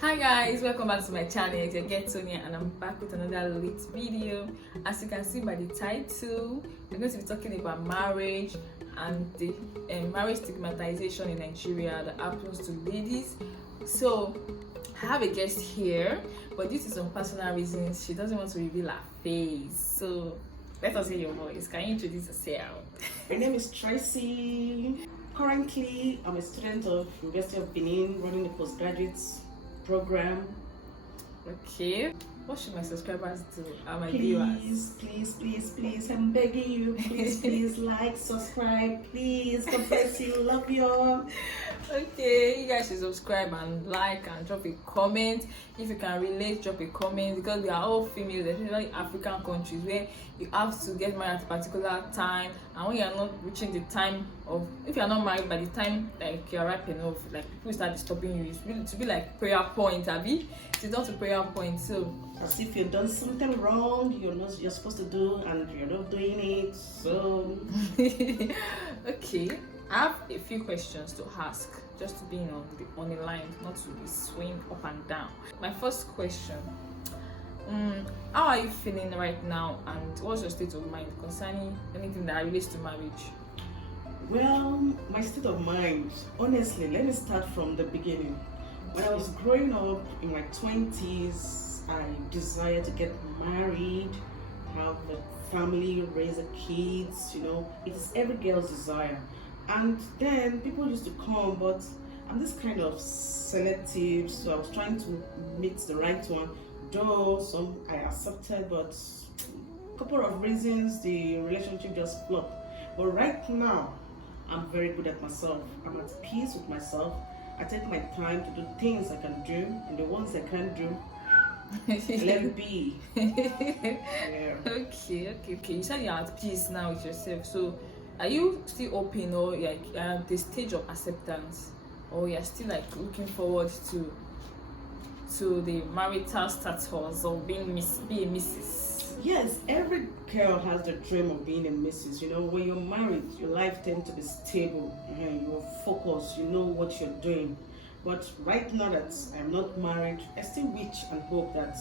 Hi guys, welcome back to my channel. It's your Get Sonia and I'm back with another late video. As you can see by the title, we're going to be talking about marriage and the marriage stigmatization in Nigeria that happens to ladies. So I have a guest here, but due to some personal reasons she doesn't want to reveal her face. So let us hear your voice. Can you introduce yourself? My name is Tracy. Currently, I'm a student of University of Benin running a postgraduate program. Okay. What should my subscribers do? And my Please, viewers? please, I'm begging you, please like, subscribe, please. God bless you, love you all. Okay, you guys should subscribe and like and drop a comment. If you can relate, drop a comment, because we are all females, especially African countries where you have to get married at a particular time, and when you are not reaching the time of, if you are not married by the time like you are ripe enough, like people start disturbing you. It's really to be like prayer point, Abby. It's not a prayer point. So as if you've done something wrong, you're supposed to do, and you're not doing it. So okay, I have a few questions to ask, just to be on the line, not to be swing up and down. My first question: how are you feeling right now, and what's your state of mind concerning anything that relates to marriage? Well, my state of mind, honestly, let me start from the beginning. When I was growing up in my 20s, I desired to get married, have a family, raise kids, it is every girl's desire. And then people used to come, but I'm this kind of selective, so I was trying to meet the right one. Though some I accepted, but a couple of reasons the relationship just flopped. But right now, I'm very good at myself. I'm at peace with myself. I take my time to do things I can do, and the ones I can't do, let it be. Yeah. Okay. You said you're at peace now with yourself. So, are you still open, or like at the stage of acceptance, or you're still like looking forward to the marital status of being a Mrs.? Yes, every girl has the dream of being a Mrs. When you're married, your life tends to be stable. You're focused. You know what you're doing. But right now that I'm not married, I still wish and hope that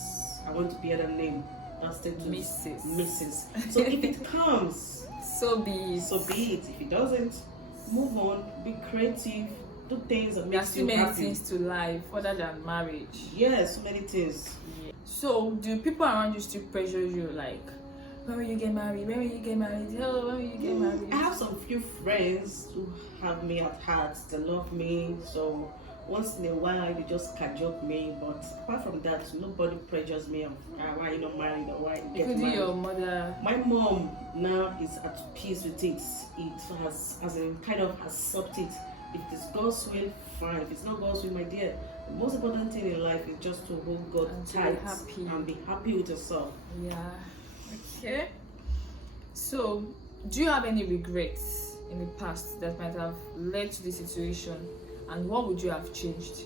I want to bear that name. That's the Mrs. So if it comes, so be it. So be it. If it doesn't, move on. Be creative. Do things that makes you happy. There are so many things to life other than marriage. Yes, so many things. Yeah. So do people around you still pressure you, like, when will you get married? When will you get married? Oh, when will you get married? I have some few friends who have me at heart. They love me. So once in a while, they just cajole me. But apart from that, nobody pressures me of why you not married or why you get married. Your mother? My mom now is at peace with it. It has kind of accepted. If it's God's will, fine. If it's not God's will, my dear, the most important thing in life is just to hold God tight and be happy with yourself. Yeah. Okay. So, do you have any regrets in the past that might have led to this situation, and what would you have changed?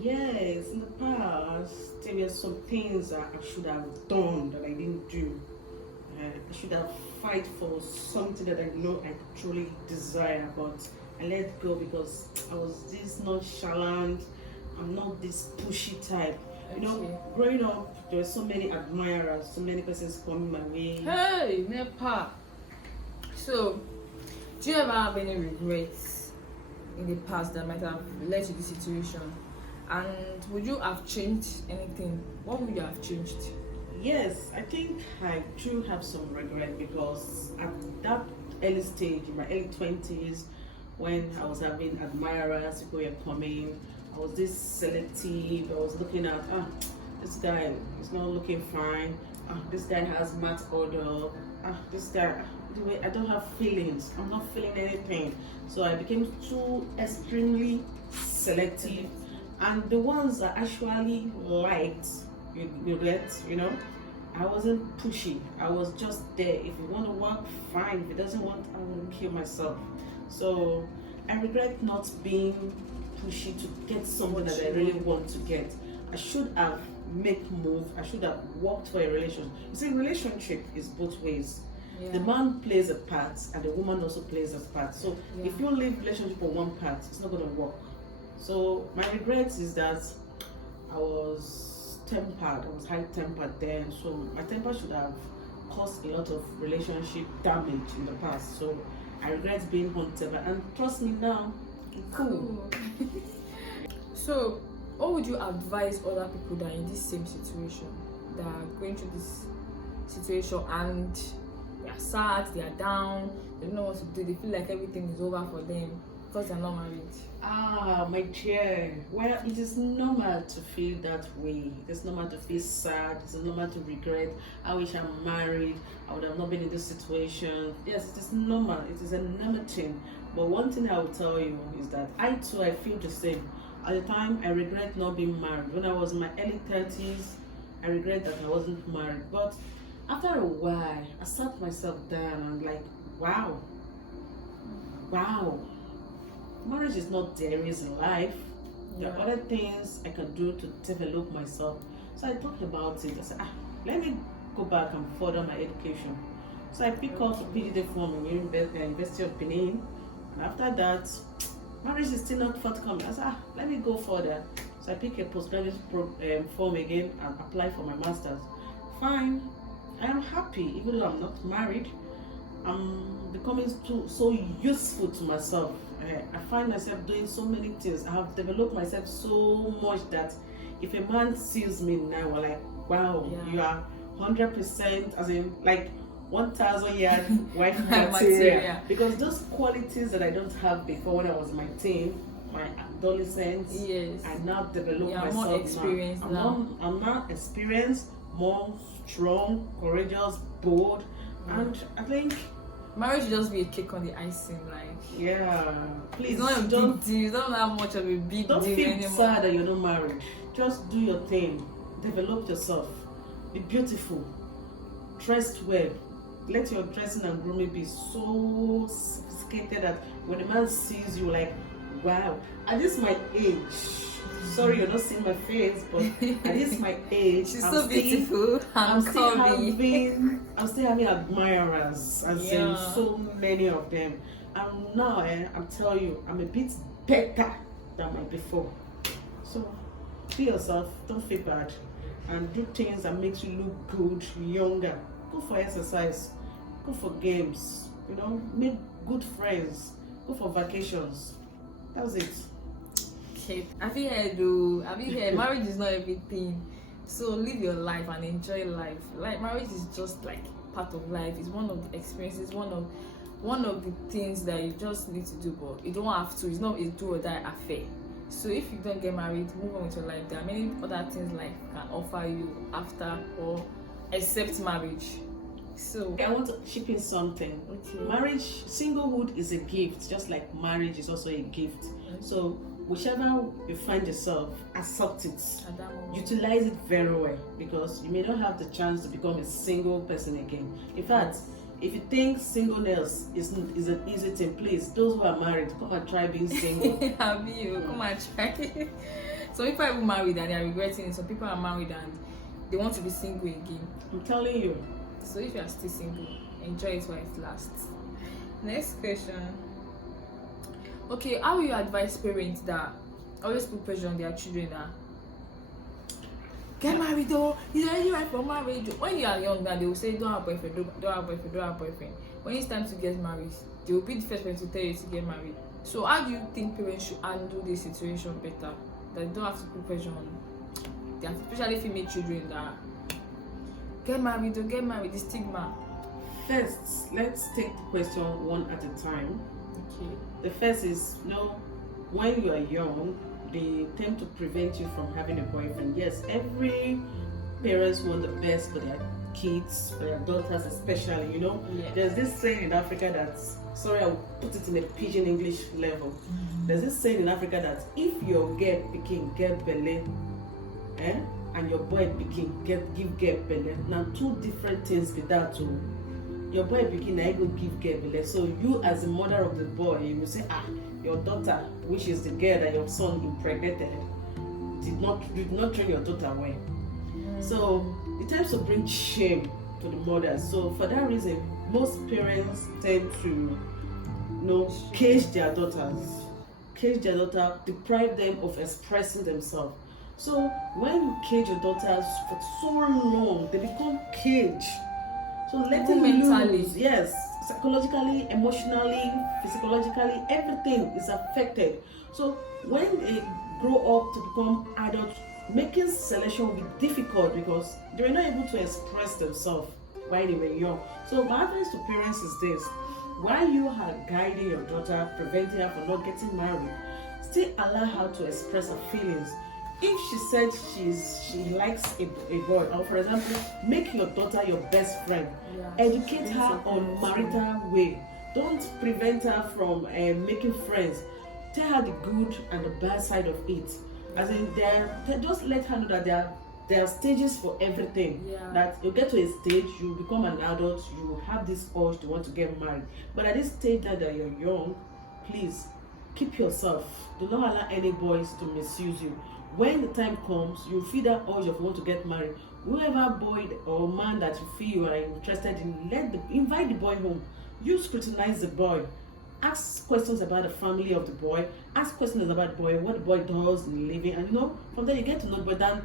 Yes, in the past, there were some things that I should have done that I didn't do. I should have fight for something that I know I truly desire, but I let go because I was this nonchalant. I'm not this pushy type. Okay. Growing up, there were so many admirers, so many persons coming my way. Hey, Nepa. So, do you ever have any regrets in the past that might have led to this situation? And would you have changed anything? What would you have changed? Yes, I think I do have some regret because at that early stage, in my early 20s, when I was having admirers, people were coming, I was this selective. I was looking at, this guy is not looking fine. This guy has mad odor. This guy, I don't have feelings. I'm not feeling anything. So I became too extremely selective. And the ones I actually liked, I wasn't pushy. I was just there. If you want to work, fine. If it doesn't want, I will kill myself. So I regret not being pushy to get something that I really want to get. I should have made move. I should have worked for a relationship. You see, relationship is both ways. Yeah. The man plays a part and the woman also plays a part. So if you leave relationship on one part, it's not going to work. So my regret is that I was tempered. I was high tempered then, so my temper should have caused a lot of relationship damage in the past. So I regret being hot-tempered, and trust me now, cool. So, what would you advise other people that are in this same situation, that are going through this situation and they are sad, they are down, they don't know what to do, they feel like everything is over for them because they're not married? My dear, well, it is normal to feel that way. It's normal to feel sad. It's normal to regret. I wish I'm married. I would have not been in this situation. Yes, it is normal. It is a normal thing. But one thing I will tell you is that I too, I feel the same. At the time, I regret not being married. When I was in my early 30s, I regret that I wasn't married. But after a while, I sat myself down and like, wow. Marriage is not the areas in life. There are other things I can do to develop myself. So I thought about it. I said, let me go back and further my education. So I picked up a PhD form in the University of Benin. And after that, marriage is still not forthcoming. I said, let me go further. So I picked a postgraduate form again and apply for my master's. Fine. I am happy, even though I'm not married. I'm becoming so useful to myself. I find myself doing so many things. I have developed myself so much that if a man sees me now, we're like, wow, you are 100%, as in like 1,000 yard wife material. Because those qualities that I don't have before when I was in my teen, my adolescence, I now develop myself more experienced now. I'm now experienced, more strong, courageous, bold, and I think marriage should just be a cake on the icing, like please it's not a big deal. It's not that much of a big deal anymore. Don't feel sad that you're not married. Just do your thing, develop yourself, be beautiful, dressed well. Let your dressing and grooming be so sophisticated that when a man sees you, like, wow. At this my age, sorry you're not seeing my face, but at this my age, she's so beautiful. I'm still having admirers, as in so many of them. And now I'm telling you, I'm a bit better than my before. So be yourself, don't feel bad, and do things that makes you look good, younger. Go for exercise, go for games, make good friends, go for vacations. That's it. Okay, have you heard? Marriage is not everything. So live your life and enjoy life. Like, marriage is just like part of life. It's one of the experiences, one of the things that you just need to do, but you don't have to. It's not a do or die affair. So if you don't get married, move on with your life. There are many other things life can offer you after or except marriage. So I want to chip in something. Okay. Marriage, singlehood is a gift, just like marriage is also a gift. So whichever you find yourself, accept it. Utilize it very well, because you may not have the chance to become a single person again. In fact, if you think singleness is an easy thing, please, those who are married, come and try being single. Come and try. Some people are married and they are regretting it. Some people are married and they want to be single again. I'm telling you. So if you are still single, enjoy it while it lasts. Next question. Okay, how will you advise parents that always put pressure on their children that get married though, it's already right for marriage? When you are young now, they will say don't have boyfriend, don't have boyfriend. When it's time to get married, they will be the first person to tell you to get married. So how do you think parents should handle this situation better? That they don't have to put pressure on their, especially female children, that get married, don't get married, the stigma. First, let's take the question one at a time. Okay. The first is, when you are young, they tend to prevent you from having a boyfriend. Yes, every parents want the best for their kids, for their daughters especially, There's this saying in Africa that, sorry, I'll put it in a pidgin English level. There's this saying in Africa that if your girl pikin get belle, and your boy pikin give girl belle, now two different things be that too. Your boy pikin na go give girl belle, so you as the mother of the boy, you will say, your daughter, which is the girl that your son impregnated, did not train your daughter well. So it tends to bring shame to the mother. So for that reason, most parents tend to cage their daughter, deprive them of expressing themselves. So when you cage your daughters for so long, they become caged. So letting mentally, loose, yes, psychologically, emotionally, physiologically, everything is affected. So when they grow up to become adults, making selection will be difficult because they were not able to express themselves while they were young. So my advice to parents is this: while you are guiding your daughter, preventing her from not getting married, still allow her to express her feelings. If she said she likes a boy, or for example, make your daughter your best friend. Educate her on marital way. Don't prevent her from making friends. Tell her the good and the bad side of it. As in, just let her know that there are stages for everything. That you get to a stage, you become an adult, you have this urge to want to get married. But at this stage that you're young, please keep yourself. Do not allow any boys to misuse you. When the time comes, you feel that urge of want to get married. Whoever boy or man that you feel you are interested in, invite the boy home. You scrutinize the boy. Ask questions about the family of the boy. Ask questions about the boy, what the boy does in living, and from there you get to know. But then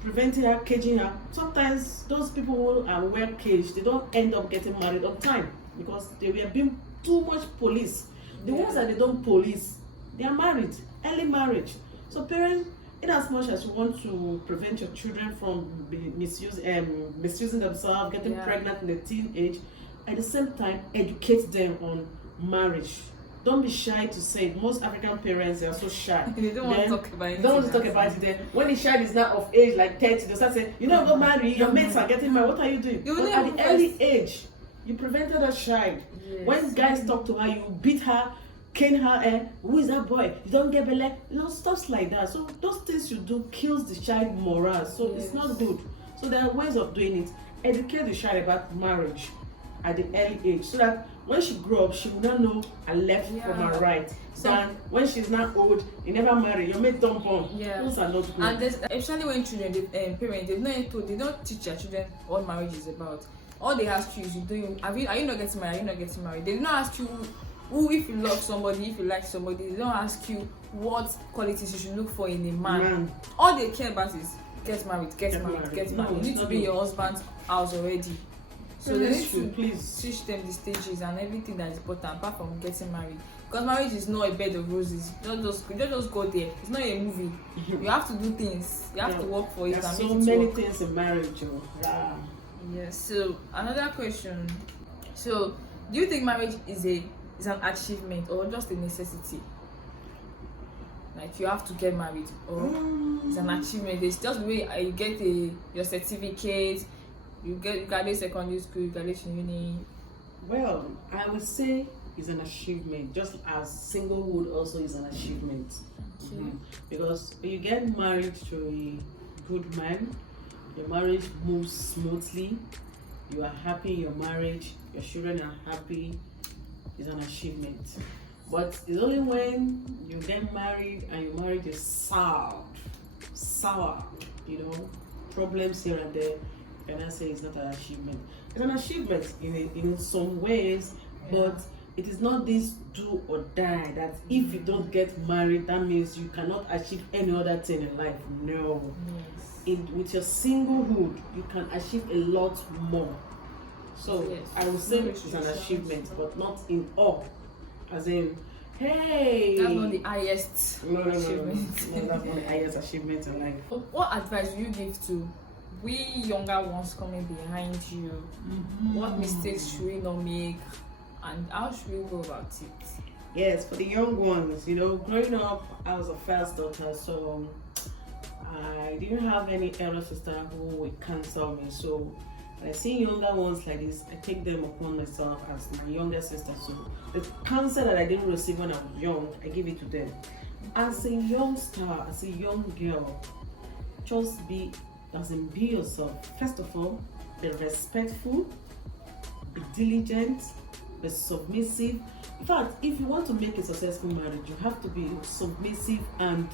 preventing her, caging her. Sometimes those people who are well caged, they don't end up getting married on time because they were being too much police. The ones that they don't police, they are married, early marriage. So parents, in as much as you want to prevent your children from misusing themselves, getting pregnant in the teen age, at the same time educate them on marriage. Don't be shy to say it. Most African parents, they are so shy. They don't want to talk about it. They don't want to talk about it. Then when the child is now of age, like 30, they start saying, go marry, your mates are getting married, what are you doing? But at the early age, you prevented that child. When guys talk to her, you beat her, cane her, who is that boy? You don't get belly, stuff like that. So those things you do kills the child morale. So it's not good. So there are ways of doing it. Educate the child about marriage at the early age, so that when she grow up, she will not know her left from her right. So when she's not old, you never marry, your mate don't born. Those are not good. And especially when children, parents, they don't teach their children what marriage is about. All they ask you is, are you not getting married? Are you not getting married? They do not ask you who, if you love somebody, if you like somebody. They don't ask you what qualities you should look for in a man. All they care about is get married, get married. You need to be in your husband's house already. So they need to teach them the stages and everything that is important apart from getting married. Because marriage is not a bed of roses. You don't just go there. It's not a movie. You have to do things. You have to work for it. There's so many things in marriage. Yes. So another question. So do you think marriage is an achievement or just a necessity? Like you have to get married, or it's an achievement? It's just the way you get your certificate. You graduate secondary school, you graduate uni. Well, I would say it's an achievement, just as singlehood also is an achievement. Because when you get married to a good man, your marriage moves smoothly, you are happy in your marriage, your children are happy, it's an achievement. But it's only when you get married and your marriage is sour, problems here and there, and I say it's not an achievement. It's an achievement in some ways, but it is not this do or die that if you don't get married, that means you cannot achieve any other thing in life. No. With your singlehood, you can achieve a lot more. So I would say it's an achievement, but not in all. As in, hey, that's not the highest achievement. No, that's not the highest achievement in life. What advice do you give to we younger ones coming behind you? What mistakes should we not make, and how should we go about it? Yes, for the young ones, growing up, I was a first daughter, so I didn't have any elder sister who would counsel me. So when I see younger ones like this, I take them upon myself as my younger sister. So the counsel that I didn't receive when I was young, I give it to them. As a young star, as a young girl, just be yourself. First of all, be respectful, be diligent, be submissive. In fact, if you want to make a successful marriage, you have to be submissive and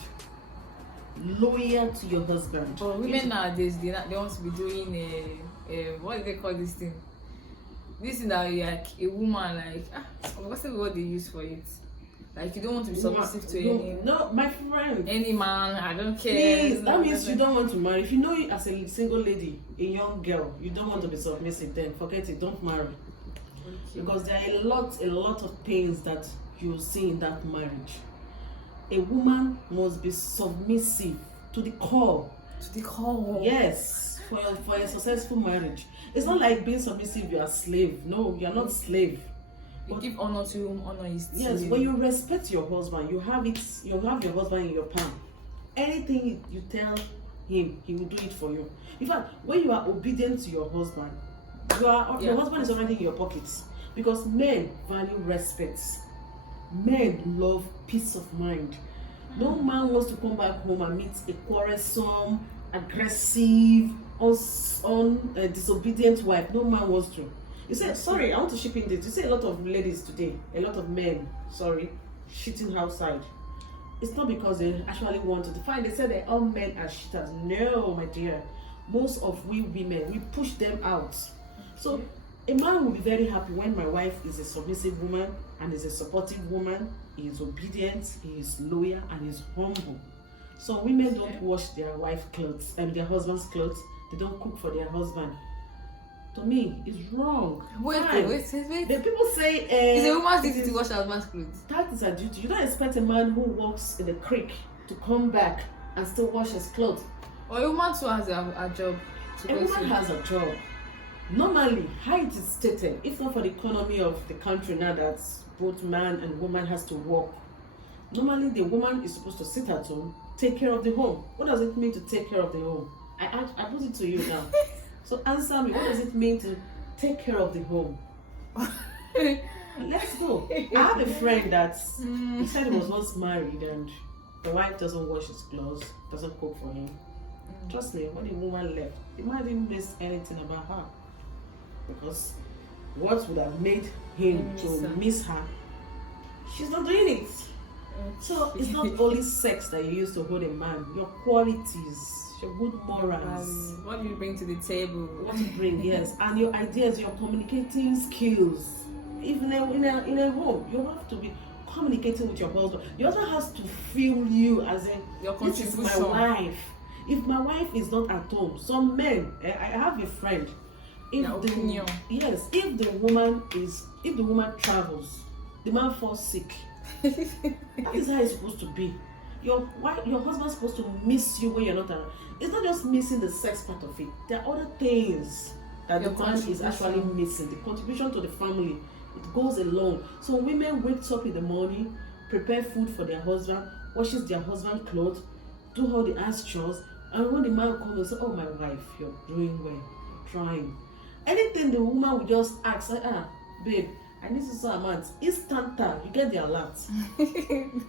loyal to your husband. But women nowadays, they want to be doing what do they call this thing? This thing that you're like a woman, like what's the word they use for it? Like you don't want to be submissive to No, my friend. any man. I don't care. Please, that means you don't want to marry. If you know it as a single lady, a young girl, you don't want to be submissive, then forget it. Don't marry. Okay. Because there are a lot of things that you see in that marriage. A woman must be submissive to the core. To the core. Yes, for a successful marriage. It's not like being submissive, you are a slave. No, you are not slave. You give honor to whom honor is due. Yes, when you respect your husband, you have your husband in your palm. Anything you tell him, he will do it for you. In fact, when you are obedient to your husband, your husband is already in your pockets. Because men value respect. Men love peace of mind. No man wants to come back home and meet a quarrelsome, aggressive, disobedient wife. No man wants to. You say, sorry, I want to ship in this. You see a lot of ladies today, a lot of men, shitting outside. It's not because they actually want to define. They say that all men are shitters. No, my dear. Most of we women, we push them out. So a man will be very happy when my wife is a submissive woman and is a supportive woman. He is obedient, he is loyal, and he is humble. So women don't wash their wife's clothes and their husband's clothes. They don't cook for their husband. To me, it's wrong. Wait. The people say it's a woman's duty to wash her husband's clothes. That is a duty. You don't expect a man who walks in the creek to come back and still wash his clothes. Or a woman too has a job. A woman has a job. Normally, how it is stated, if not for the economy of the country now that both man and woman has to work, normally the woman is supposed to sit at home, take care of the home. What does it mean to take care of the home? I put it to you now. So answer me, what does it mean to take care of the home? Let's go. I have a friend that he said he was once married and the wife doesn't wash his clothes, doesn't cook for him. Trust me, when the woman left, the man didn't miss anything about her. Because what would have made him to miss her, she's not doing it. So it's not only sex that you use to hold a man, your qualities, your good morals. What do you bring to the table? What you bring, yes. And your ideas, your communicating skills. Even in a home, you have to be communicating with your husband. Your husband has to feel you as in, your this is my wife. If my wife is not at home, some men, I have a friend, if the woman travels, the man falls sick. That is how it's supposed to be. Your husband's supposed to miss you when you're not around. It's not just missing the sex part of it. There are other things that the man is actually missing. The contribution to the family, it goes along. So women wakes up in the morning, prepare food for their husband, washes their husband's clothes, do all the house chores, and when the man comes and say, "Oh, my wife, you're doing well, you're trying." Anything the woman will just ask, like, babe, I need to say amount. Instanta, you get the alert.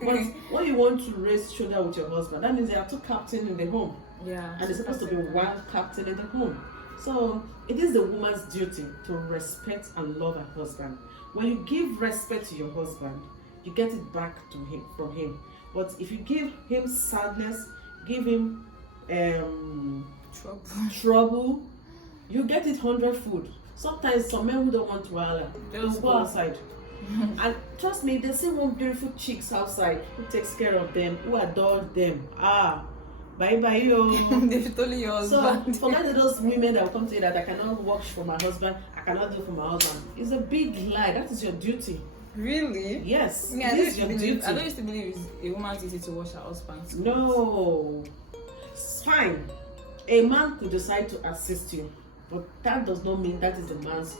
But when you want to raise shoulder with your husband, that means there are two captains in the home. Yeah. And there's supposed to be one captain in the home. So it is the woman's duty to respect and love her husband. When you give respect to your husband, you get it back from him. But if you give him sadness, give him trouble, you get it 100-fold. Sometimes some men who don't want to holler, they'll go outside. And trust me, they see one beautiful chicks outside who takes care of them, who adores them. Bye yo. They should totally your husband. So forget those women that will come to you that I cannot wash for my husband, I cannot do for my husband. It's a big lie. That is your duty. Really? Yes. Yeah, I don't used to believe it's a woman's duty to wash her husband's clothes. No. It's fine. A man could decide to assist you, but that does not mean that is the man's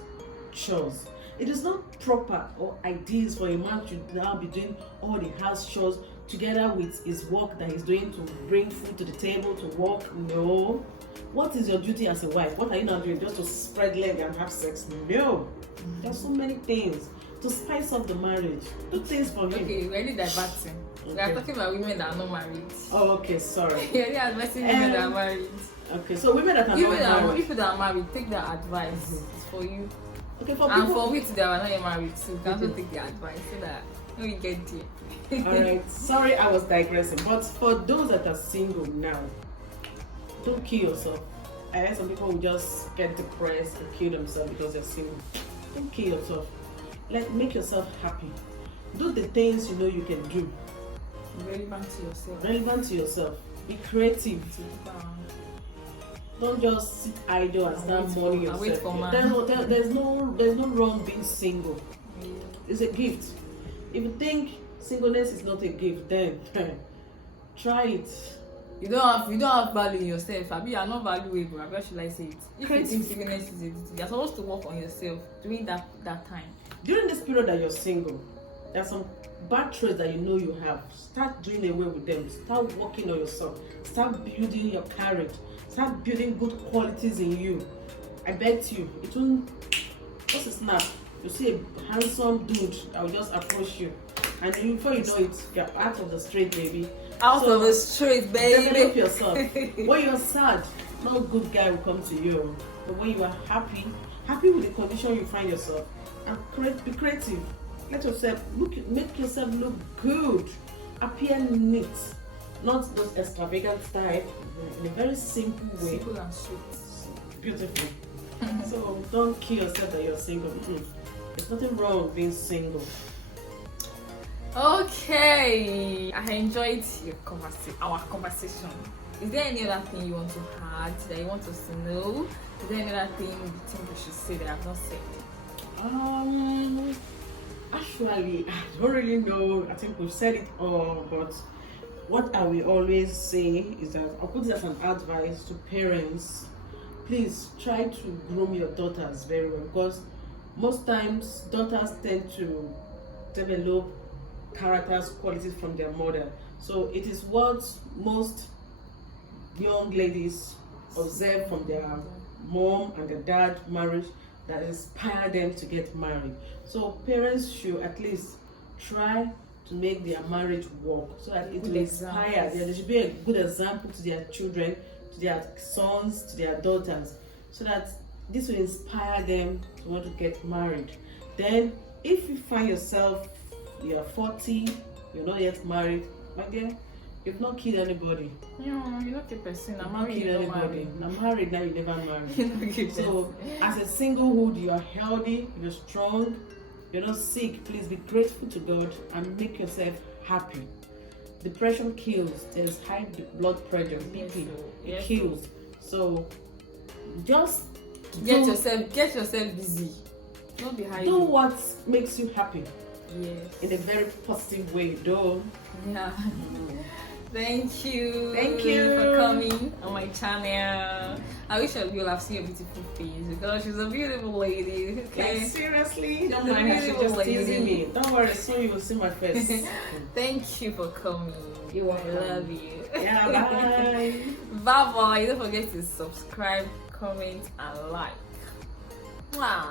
chores. It is not proper or ideal for a man to now be doing all the house chores together with his work that he's doing to bring food to the table, to work. No. What is your duty as a wife? What are you not doing? Just to spread leg and have sex? No. There's so many things to spice up the marriage. Do things for him. Okay, we're really diverting. Okay. We are talking about women that are not married. Oh, okay, sorry. You're really advising women that are married. Okay, so women that are not married. People that are married, take their advice. It's for you. Okay, for and people, for which they are not yet married, so you can also take their advice so that when we get there. Alright, sorry I was digressing, but for those that are single now, don't kill yourself. I heard some people will just get depressed and kill themselves because they're single. Don't kill yourself. Make yourself happy. Do the things you know you can do. Relevant to yourself. Relevant to yourself. Be creative. Don't just sit idle and start mourning yourself. Wait for man. There's no wrong being single. It's a gift. If you think singleness is not a gift, then try it. You don't have value in yourself. Abi, you are not valuable. How should I say it? If you think singleness is a gift, you're supposed to work on yourself during that time. During this period that you're single, there are some bad traits that you know you have. Start doing away with them. Start working on yourself. Start building your character. Start building good qualities in you. I bet you, it won't just a snap. You see a handsome dude that will just approach you, and before you know it, you're out of the street, baby. Out of the street, baby. Develop yourself. When you're sad, no good guy will come to you. But when you are happy with the condition you find yourself, and be creative. Make yourself look good. Appear neat, not those extravagant type. In a very simple way. Simple and sweet. Beautiful. So don't kill yourself that you're single. There's nothing wrong with being single. Okay, I enjoyed our conversation. Is there any other thing you want to add that you want us to know? Is there any other thing you think we should say that I've not said? Actually, I don't really know. I think we've said it all, but what I will always say is that I'll put this as an advice to parents. Please try to groom your daughters very well, because most times daughters tend to develop characters, qualities from their mother. So it is what most young ladies observe from their mom and their dad marriage that inspire them to get married. So parents should at least try to make their marriage work, so that it will inspire. There should be a good example to their children, to their sons, to their daughters, so that this will inspire them to want to get married. Then if you find yourself, you're 40, you're not yet married, my dear, you've not killed anybody. No, you're not a person. I'm married, married, anybody. I'm married now, you never married. So as a singlehood, you are healthy, you're strong, you're not sick. Please be grateful to God and make yourself happy. Depression kills. There's high blood pressure, BP. It kills. So just get yourself busy. Don't be hiding. Do what makes you happy. Yes. In a very positive way, though. Yeah. Thank you. Thank you for coming on my channel. I wish you will have seen your beautiful face, because she's a beautiful lady. Okay. Like, seriously, don't She's mind her. She's just lady. teasing me. Don't worry, soon you will see my face. Thank you for coming. You're welcome. I love you. Yeah, bye. Bye bye. Don't forget to subscribe, comment, and like. Wow.